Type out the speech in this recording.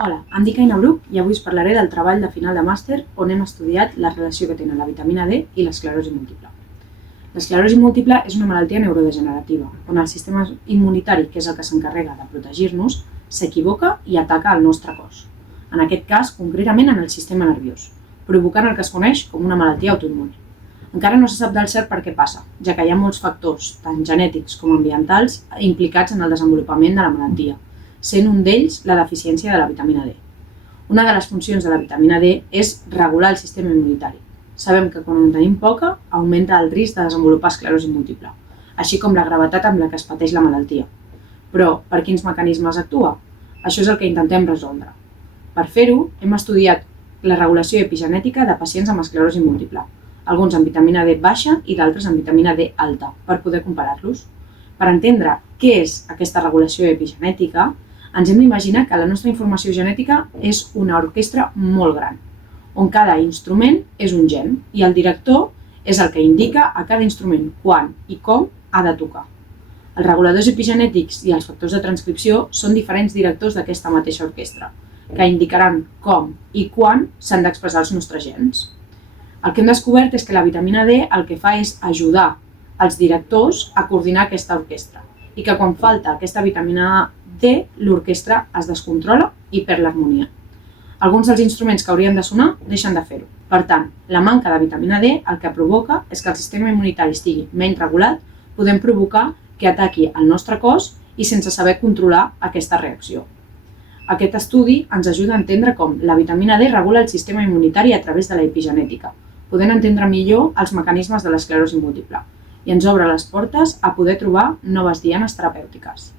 Hola, em dic Aina Bruc i avui us parlaré del treball de final de màster on hem estudiat la relació que tenen la vitamina D i l'esclerosi múltiple. L'esclerosi múltiple és una malaltia neurodegenerativa on el sistema immunitari, que és el que s'encarrega de protegir-nos, s'equivoca i ataca el nostre cos. En aquest cas, concretament en el sistema nerviós, provocant el que es coneix com una malaltia autoimmune. Encara no se sap del cert per què passa, ja que hi ha molts factors, tant genètics com ambientals, implicats en el desenvolupament de la malaltia, sent un d'ells la deficiència de la vitamina D. Una de les funcions de la vitamina D és regular el sistema immunitari. Sabem que quan en tenim poca, augmenta el risc de desenvolupar esclerosi múltiple, així com la gravetat amb la que es pateix la malaltia. Però, per quins mecanismes actua? Això és el que intentem resoldre. Per fer-ho, hem estudiat la regulació epigenètica de pacients amb esclerosi múltiple, alguns amb vitamina D baixa i d'altres amb vitamina D alta, per poder comparar-los. Per entendre què és aquesta regulació epigenètica, ens hem d'imaginar que la nostra informació genètica és una orquestra molt gran, on cada instrument és un gen i el director és el que indica a cada instrument quan i com ha de tocar. Els reguladors epigenètics i els factors de transcripció són diferents directors d'aquesta mateixa orquestra, que indicaran com i quan s'han d'expressar els nostres gens. El que hem descobert és que la vitamina D el que fa és ajudar els directors a coordinar aquesta orquestra i que quan falta aquesta vitamina D, l'orquestra es descontrola i perd l'harmonia. Alguns dels instruments que haurien de sonar deixen de fer-ho. Per tant, la manca de vitamina D el que provoca és que el sistema immunitari estigui menys regulat, podem provocar que ataqui el nostre cos i sense saber controlar aquesta reacció. Aquest estudi ens ajuda a entendre com la vitamina D regula el sistema immunitari a través de la epigenètica, podent entendre millor els mecanismes de l'esclerosi múltiple i ens obre les portes a poder trobar noves dianes terapèutiques.